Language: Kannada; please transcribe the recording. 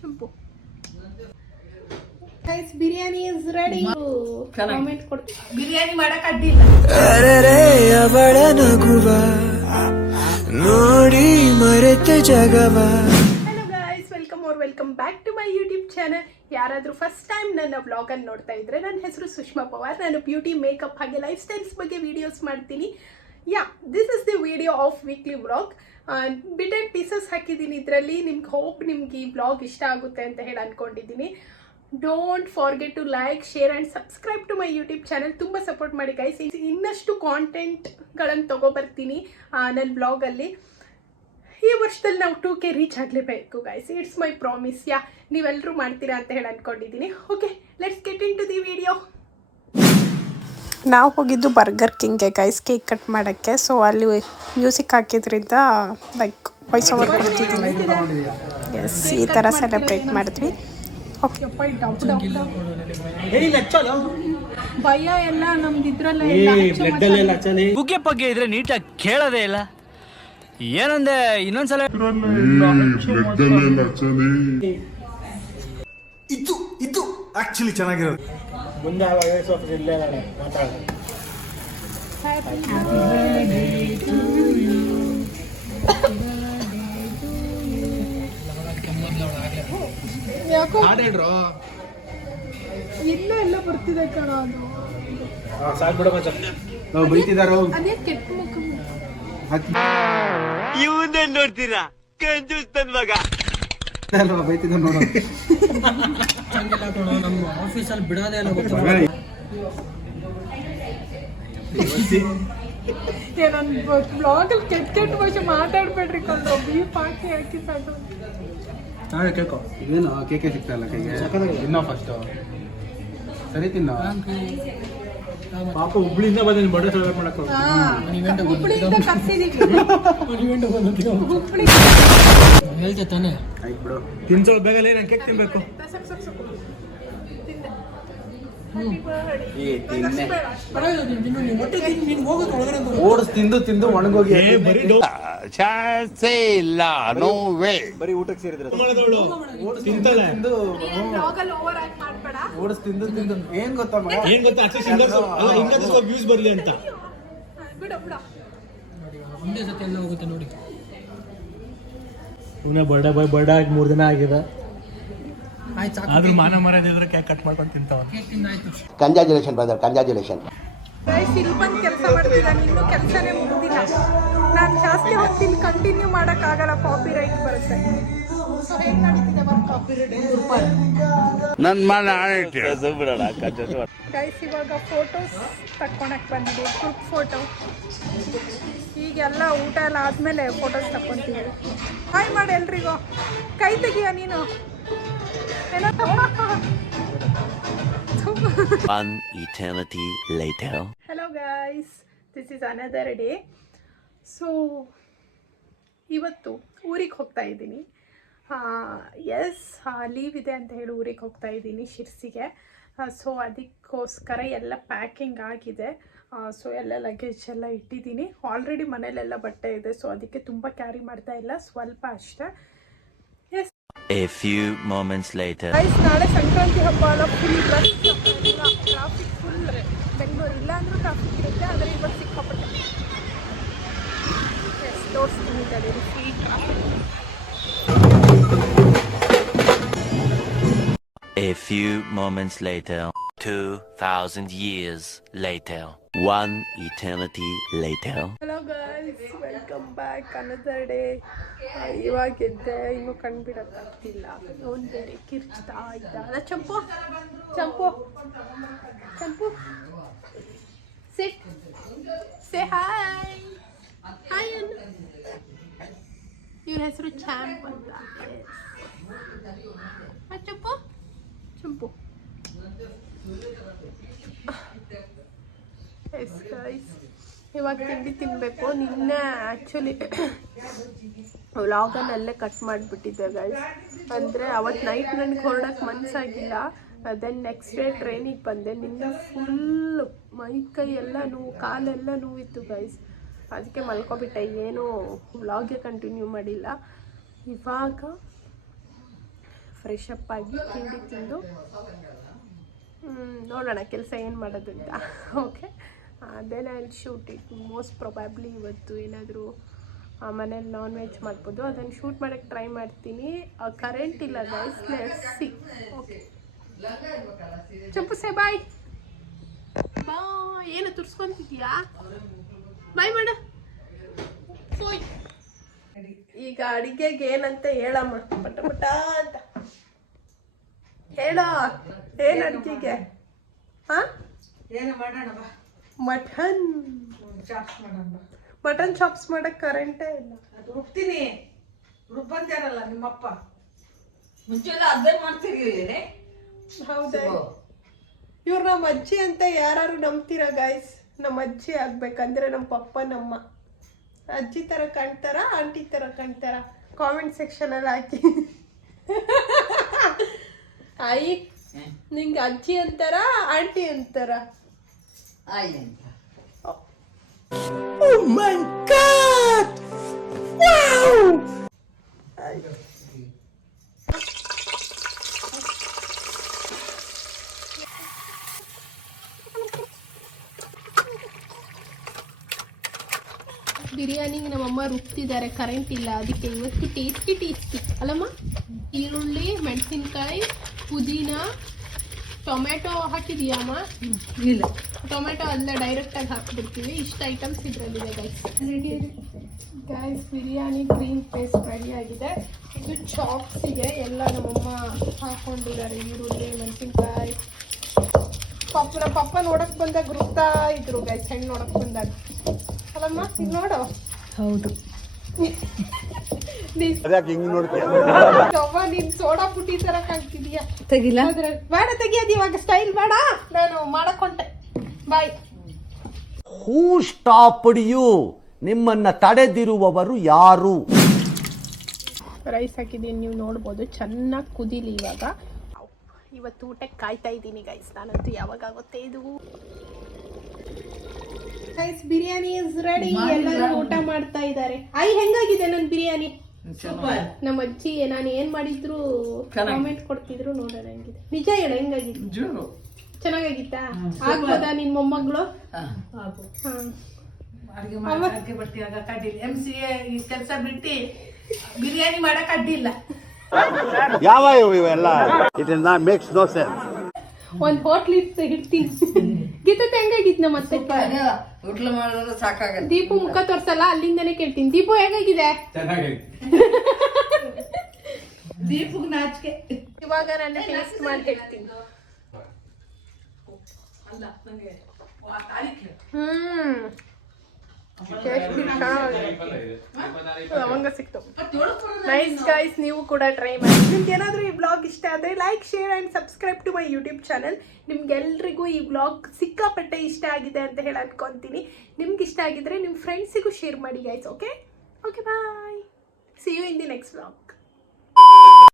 Champu guys biryani is ready. Comment ಕೊಡ್ತೀನಿ. ಬಿರಿಯಾನಿ ಮಾಡಕ್ ಅಡ್ಡಿಲ್ಲ. ಅರೆರೆ ಅವಳ ನಗುವ ನೋಡಿ ಮರೆತೆ ಜಗವ. Hello guys, welcome back to my YouTube channel. ಯಾರಾದರೂ ಫಸ್ಟ್ ಟೈಮ್ ನನ್ನ ವ್ಲಾಗನ್ನು ನೋಡ್ತಾ ಇದ್ರೆ, ನನ್ನ ಹೆಸರು ಸುಷ್ಮಾ ಪವಾರ್. ನಾನು ಬ್ಯೂಟಿ, ಮೇಕಪ್ ಹಾಗೆ ಲೈಫ್ ಸ್ಟೈಲ್ಸ್ ಬಗ್ಗೆ ವಿಡಿಯೋಸ್ ಮಾಡ್ತೀನಿ. This is the video of weekly vlog. Bit and pieces ಹಾಕಿದ್ದೀನಿ ಇದರಲ್ಲಿ. ನಿಮ್ಗೆ ಹೋಪ್ ನಿಮ್ಗೆ ಈ ವ್ಲಾಗ್ ಇಷ್ಟ ಆಗುತ್ತೆ ಅಂತ ಹೇಳಿ ಅಂದ್ಕೊಂಡಿದ್ದೀನಿ. Don't forget to like, share and subscribe to my YouTube channel. ತುಂಬ ಸಪೋರ್ಟ್ ಮಾಡಿ ಗೈಸ್. ಇನ್ನಷ್ಟು ಕಾಂಟೆಂಟ್ಗಳನ್ನು ತೊಗೊಬರ್ತೀನಿ ನನ್ನ ಬ್ಲಾಗಲ್ಲಿ. ಈ ವರ್ಷದಲ್ಲಿ ನಾವು 2K ರೀಚ್ ಆಗಲೇಬೇಕು ಗೈಸ್. It's my promise. ನೀವೆಲ್ಲರೂ ಮಾಡ್ತೀರಾ ಅಂತ ಹೇಳಿ ಅಂದ್ಕೊಂಡಿದ್ದೀನಿ. Okay, let's get in to the video. ನಾವು ಹೋಗಿದ್ದು ಬರ್ಗರ್ ಕಿಂಗ್ಗೆ ಗೈಸ್, ಕೇಕ್ ಕಟ್ ಮಾಡೋಕ್ಕೆ. ಸೊ ಅಲ್ಲಿ ಮ್ಯೂಸಿಕ್ ಹಾಕಿದ್ರಿಂದ ಲೈಕ್ ವಾಯ್ಸ್ ಓವರ್ ಕೊಡ್ತಿದ್ದೀನಿ. ಎಸ್, ಈ ಥರ ಸೆಲೆಬ್ರೇಟ್ ಮಾಡಿದ್ವಿ. ಓಕೆ, ಭಯ ಎಲ್ಲ ನಮ್ದು ಇದ್ರಲ್ಲ ಬುಗ್ಗೆ ಪಗ್ಗೆ ಇದ್ರೆ ನೀಟಾಗಿ ಕೇಳೋದೇ ಇಲ್ಲ. ಏನಂದೆ ಇನ್ನೊಂದ್ಸಲ ಇದು ಆಕ್ಚುಲಿ ಚೆನ್ನಾಗಿರೋದು. ಮುಂದೆ ಯಾಕೋ ಎಲ್ಲ ಬರ್ತಿದೆ ಕಣ. ಅದು ಸಾಕ್ ಬಿಡ ಮಚ್ಚ, ನಾವು ಬೈತಿದಾರೋ ಅದೇ ಕೆಟ್ಟ ಮುಖ. ಇವನ್ನೇ ನೋಡ್ತೀರಾ ಕಂಜೂಸ್ತನ್ ಮಗ ಬೈತಿದ್ದ ನೋಡೋ. ನಮ್ಮ ಆಫೀಸಲ್ಲಿ ಬಿಡೋದೇ ಇಲ್ಲ. ನನ್ನ ಬ್ಲಾಗಲ್ಲಿ ಕೆಟ್ಟ ಭಾಷೆ ಮಾತಾಡ್ಬೇಡ್ರಿ ಕೊಂಡು. ಬೀಫ್ ಹಾಕಿ ಸಾಕು. ನಾಳೆ ಕೇಳ್ಕೊ. ಇದೇನು ಕೇಕೆ ಸಿಗ್ತಾ ಇಲ್ಲ ಕೈಗೆ. ತಿನ್ನೋ ಫಸ್ಟ್. ಸರಿ ತಿನ್ನೋ. ಪಾಪ ಹುಬ್ಳಿಂದ ಬಂದಿನಿ ಬಡ ಸೆಲೆಬ್ರೇಟ್ ಮಾಡಕ್ಕೆ. ಹುಬ್ಳಿಯಿಂದ ಕರ್ಸಿದೀವಿ. ಹೇಳ್ತೆ ತಾನೆ. ಆಯ್ತು ಬಿಡು, ತಿನ್ಸೋ ಬೇಗಲೇ. ನಾನು ಕೇಕ್ ತಿನ್ಬೇಕು. ಓಡಿಸ್ ತಿಂದು ಒಣಗೋಗಿ ಇಲ್ಲ. No way. ಬರೀ ಊಟಕ್ಕೆ ಸೇರಿದ್ರೆ ಓಡಿಸ್ ತಿಂದು ಏನ್ ಗೊತ್ತಾ ವ್ಯೂಸ್ ಬರ್ಲಿ ಅಂತ ಒಂದೇ ಸತಿ ಎಲ್ಲ ಹೋಗುತ್ತೆ ನೋಡಿ. ಸುಮ್ಮನೆ ಬರ್ಡೇ ಆಗಿ 3 ದಿನ ಆಗಿದೆ. ಆಯ್ತು, ಆದ್ರೂ ಮಾನ ಮರ್ಯಾದೆ ಇದ್ರೆ ಕೇಕ್ ಕಟ್ ಮಾಡ್ಕೊಂಡು ತಿಂತಾವ. ಕೇಕ್ ತಿಂದಾಯ್ತು. Congratulation brother, congratulation. ಇಲ್ಲಿ ಬಂದು ಕೆಲಸ ಮಾಡ್ತಿದ್ದಾನೆ, ಇನ್ನೂ ಕೆಲಸನೇ ಮುಗ್ದಿಲ್ಲ. ನಾನು ಜಾಸ್ತಿ ಹೊತ್ತಿನ ಕಂಟಿನ್ಯೂ ಮಾಡೋಕ್ಕಾಗಲ್ಲ, ಕಾಪಿ ರೈಟ್ ಬರುತ್ತೆ. ಸೊ ಹೇಗೆ ನಡೀತಿದೆ ವರ್ಕ್? ನನ್ನ ಮನ ಗೈಸ್, ಇವಾಗ ಫೋಟೋಸ್ ತಕ್ಕೊಳಕ್ಕೆ ಬಂದಿದೆ, ಗ್ರೂಪ್ ಫೋಟೋ. ಈಗೆಲ್ಲ ಊಟ ಎಲ್ಲ ಆದಮೇಲೆ ಫೋಟೋಸ್ ತಕ್ಕೊತೀವಿ. ಹಾಯ್ ಮಾಡಿ ಎಲ್ರಿಗೂ. ಕೈ ತೆಗಿಯ ನೀನು. One eternity later. Hello guys, this is another day. So ಇವತ್ತು ಊರಿಗೆ ಹೋಗ್ತಾ ಇದ್ದೀನಿ. ಲೀವ್ ಇದೆ ಅಂತ ಹೇಳಿ ಊರಿಗೆ ಹೋಗ್ತಾ ಇದ್ದೀನಿ, ಶಿರ್ಸಿಗೆ. ಸೊ ಅದಕ್ಕೋಸ್ಕರ ಎಲ್ಲ ಪ್ಯಾಕಿಂಗ್ ಆಗಿದೆ. ಸೊ ಎಲ್ಲ ಲಗೇಜ್ ಎಲ್ಲ ಇಟ್ಟಿದ್ದೀನಿ. ಆಲ್ರೆಡಿ ಮನೇಲೆಲ್ಲ ಬಟ್ಟೆ ಇದೆ, ಸೊ ಅದಕ್ಕೆ ತುಂಬ ಕ್ಯಾರಿ ಮಾಡ್ತಾ ಇಲ್ಲ, ಸ್ವಲ್ಪ ಅಷ್ಟೇ. A few moments later. ಗೈಸ್, ನಾಳೆ ಸಂಕ್ರಾಂತಿ ಹಬ್ಬ ಅಲ್ಲ, full rush, traffic full. Bengaluru ಇಲ್ಲ ಅಂದರೂ ಟ್ರಾಫಿಕ್ ಇರುತ್ತೆ, ಆದರೆ ಇವಾಗ ಸಿಕ್ಕಾಪಟ್ಟೆ. ತೋರಿಸ್ತೀನಿ ತಡೀರಿ, free traffic. A few moments later. 2000 years later. One eternity later. Hello guys, welcome back another day. ಇವಾಗ ಎದ್ದೆ, ಇನ್ನೂ ಕಣ್ಬಿಡೋಕ್ಕಾಗ್ತಿಲ್ಲ. ಅವ್ನು ಬೇರೆ ಕಿರ್ಚ್ತಾ ಇದ್ದ. ಅಲ್ಲ ಚಂಪು, ಚಂಪು ಚಂಪು ಸಿಟ್, ಸೇ ಹಾಯ್. ಹಾಯ್ ಅನ್ನು. ಇವ್ರ ಹೆಸರು ಚಾಂಪ್ ಅಂತ. ಚಂಪು ಚಂಪು. ಎಸ್ ಗೈಸ್, ಇವಾಗ ತಿಂಡಿ ತಿನ್ನಬೇಕು. ನಿನ್ನೆ ಆ್ಯಕ್ಚುಲಿ ವ್ಲಾಗನ್ನಲ್ಲೇ ಕಟ್ ಮಾಡಿಬಿಟ್ಟಿದ್ದೆ ಗೈಸ್. ಅಂದರೆ ಅವತ್ತು ನೈಟ್ ನನಗೆ ಹೊರಡೋಕ್ಕೆ ಮನಸ್ಸಾಗಿಲ್ಲ. ದೆನ್ ನೆಕ್ಸ್ಟ್ ಡೇ ಟ್ರೈನಿಗೆ ಬಂದೆ. ನಿನ್ನೆ ಫುಲ್ ಮೈ ಕೈ ಎಲ್ಲ ನೋವು, ಕಾಲೆಲ್ಲ ನೋವಿತ್ತು ಗೈಸ್. ಅದಕ್ಕೆ ಮಲ್ಕೊಬಿಟ್ಟೆ, ಏನು ವ್ಲಾಗ್ಗೆ ಕಂಟಿನ್ಯೂ ಮಾಡಿಲ್ಲ. ಇವಾಗ ಫ್ರೆಶ್ ಅಪ್ ಆಗಿ ತಿಂಡಿ ತಿಂದು ನೋಡೋಣ ಕೆಲಸ ಏನು ಮಾಡೋದು ಅಂತ. Okay, then I will shoot it. Most probably ಇವತ್ತು ಏನಾದರೂ ಮನೇಲಿ ನಾನ್ ವೆಜ್ ಮಾಡ್ಬೋದು, ಅದನ್ನು ಶೂಟ್ ಮಾಡೋಕ್ಕೆ ಟ್ರೈ ಮಾಡ್ತೀನಿ. ಕರೆಂಟ್ ಇಲ್ಲ ಗೈಸ್, ಲೆಟ್ಸ್ ಸಿ. ಓಕೆ ಚಂಪುಸೆ ಬಾಯ್ ಬಾ. ಏನು ತುರ್ಸ್ಕೊಂತಿದ್ಯಾ? ಬಾಯ್ ಮಾಡ. ಈಗ ಅಡಿಗೆಗೆ ಏನಂತ ಹೇಳಮ್ಮ, ಪಟ ಪಟ ಅಂತ ಹೇಳೋ. ಏನು ಅಡಿಗೆಗೆ? ಹಾಂ, ಮಟನ್ ಮಟನ್ ಚಾಪ್ಸ್ ಮಾಡಕ್ಕೆ ಕರೆಂಟೇ ಇಲ್ಲ. ರುಬ್ತೀನಿ, ರುಬ್ಬಂತಾರಲ್ಲ ನಿಮ್ಮಪ್ಪ. ಮುಂಚೆಲ್ಲ ಅದೇ ಮಾಡ್ತೀರಿ. ಹೌದಾ? ಇವ್ರು ನಮ್ಮ ಅಜ್ಜಿ ಅಂತ ಯಾರು ನಂಬ್ತೀರಾ ಗೈಸ್? ನಮ್ಮ ಅಜ್ಜಿ ಆಗ್ಬೇಕಂದ್ರೆ ನಮ್ಮ ಪಪ್ಪ ನಮ್ಮ ಅಜ್ಜಿ ಥರ ಕಾಣ್ತಾರ, ಆಂಟಿ ಥರ ಕಾಣ್ತಾರ? ಕಾಮೆಂಟ್ ಸೆಕ್ಷನಲ್ಲಿ ಹಾಕಿ. ಆಯಿ ನಿಂಗೆ ಅಜ್ಜಿ ಅಂತಾರ ಆಂಟಿ ಅಂತಾರ? ಆಯ್ ಅಂತ Oh my God! Wow! ಬಿರಿಯಾನಿಗೆ ನಮ್ಮಮ್ಮ ರುಬ್ತಿದ್ದಾರೆ, ಕರೆಂಟ್ ಇಲ್ಲ. ಅದಕ್ಕೆ ಇವತ್ತು ಟೇಸ್ಟಿ ಅಲ್ಲಮ್ಮ. ಈರುಳ್ಳಿ, ಮೆಣಸಿನ್ಕಾಯಿ, ಪುದೀನ, ಟೊಮೆಟೊ ಹಾಕಿದೀಯಾ ಅಮ್ಮ? ಇಲ್ಲ, ಟೊಮೆಟೊ ಅಲ್ಲ, ಡೈರೆಕ್ಟಾಗಿ ಹಾಕ್ಬಿಡ್ತೀವಿ. ಇಷ್ಟು ಐಟಮ್ಸ್ ಇದರಲ್ಲಿದೆ guys. Guys biryani green paste ready ಆಗಿದೆ. ಇದು ಚಾಪ್ಸಿಗೆ ಎಲ್ಲ ನಮ್ಮಮ್ಮ ಹಾಕೊಂಡಿದ್ದಾರೆ. ಈರುಳ್ಳಿ, ಮೆಣಸಿನ್ಕಾಯಿ. ಪಪ್ಪ ನೋಡಕ್ ಬಂದಾಗ ರುಬ್ತಾ ಇದ್ರು ಗೈಸ್, ಹೆಣ್ಣು ನೋಡಕ್ ಬಂದಾಗ ಅಲ್ಲಮ್ಮ. ಈಗ ನೋಡು. ಹೌದು. ನೀನ್ ಸೋಡಾ ಪುಟ್ಟಿ ತರ ಕಾಣ್ತಿದೀಯ. ತೆಗಿಲ್ಲ, ಬೇಡ ತೆಗಿಯೋದು ಇವಾಗ, ಸ್ಟೈಲ್ ಬೇಡ, ನಾನು ಮಾಡಕೊಂಡೆ. ಬಾಯ್. ಹೂ ಸ್ಟಾಪ್ಡ್ ಯು? ನಿಮ್ಮನ್ನ ತಡೆದಿರುವವರು ಯಾರು? ರೈಸ್ ಹಾಕಿದ್ದೀನಿ, ನೀವು ನೋಡ್ಬೋದು. ಚೆನ್ನಾಗಿ ಕುದೀಲಿ ಇವಾಗ. ಇವತ್ತು ಊಟಕ್ಕೆ ಕಾಯ್ತಾ ಇದ್ದೀನಿ ಗೈಸ್. ನಾನಂತೂ ಯಾವಾಗ ಆಗುತ್ತೆ ಇದು. Guys biryani is ready. ಎಲ್ಲರೂ ಊಟ ಮಾಡ್ತಾ ಇದ್ದಾರೆ. ಹೆಂಗಾಗಿದೆ ನನ್ನ ಬಿರಿಯಾನಿ? ನಮ್ಮ ಅಜ್ಜಿ ನಾನು ಏನ್ ಮಾಡಿದ್ರು ಕಾಮೆಂಟ್ ಕೊಡ್ತಿದ್ರು, ನೋಡೋಣ ಹೆಂಗಿದೆ. ನಿಜ ಹೇಳ, ಹೆಂಗಾಗಿತ್ತು? ಚೆನ್ನಾಗಾಗಿತ್ತಾ? ಆಗ್ಬೋದಾ ನಿನ್ ಮೊಮ್ಮಗಳು? ಅಡಿಗೆ ಬಟ್ಟಿ ಆಗಕ್ಕೆ ಅಡ್ಡಿಲ್ಲ. MCA ಈ ಕೆಲಸ ಬಿಟ್ಟು ಬಿರಿಯಾನಿ ಮಾಡಕ್ ಅಡ್ಡಿಲ್ಲ. ಯಾವ ಇವೆಲ್ಲ? It is not makes no sense. ಒಂದ್ ಹೋಟ್ಲ್ ಇಡ್ತೀನಿ. ಗೀತಕ್ಕೆ ಹೆಂಗಾಗಿತ್ತು ನಮ್ಮ ಅತ್ತೆ? ಹೋಟ್ಲು ಮಾಡಿದ್ರೆ ಸಾಕಾಗಲ್ಲ. ದೀಪು ಮುಖ ತೋರ್ಸಲ್ಲ, ಅಲ್ಲಿಂದನೇ ಕೇಳ್ತೀನಿ. ದೀಪು ಹೇಗಾಗಿದೆ? ದೀಪಕ್ ನಾಚಿಕೆ. ಇವಾಗ ನಾನು ಟೇಸ್ಟ್ ಮಾಡಿ ಹೇಳ್ತೀನಿ. ಲವಂಗ ಸಿಕ್ತು. ನೈಸ್ ಗೈಸ್, ನೀವು ಕೂಡ ಟ್ರೈ ಮಾಡಿ. ನಿಮ್ಗೆ ಏನಾದರೂ ಈ ಬ್ಲಾಗ್ ಇಷ್ಟ ಆದರೆ like, share and subscribe to my YouTube channel. ನಿಮ್ಗೆಲ್ರಿಗೂ ಈ ಬ್ಲಾಗ್ ಸಿಕ್ಕಾಪಟ್ಟೆ ಇಷ್ಟ ಆಗಿದೆ ಅಂತ ಹೇಳಿ ಅನ್ಕೊತೀನಿ. ನಿಮ್ಗೆ ಇಷ್ಟ ಆಗಿದ್ರೆ ನಿಮ್ಮ ಫ್ರೆಂಡ್ಸಿಗೂ ಶೇರ್ ಮಾಡಿ guys. Okay bye. See you in the next blog.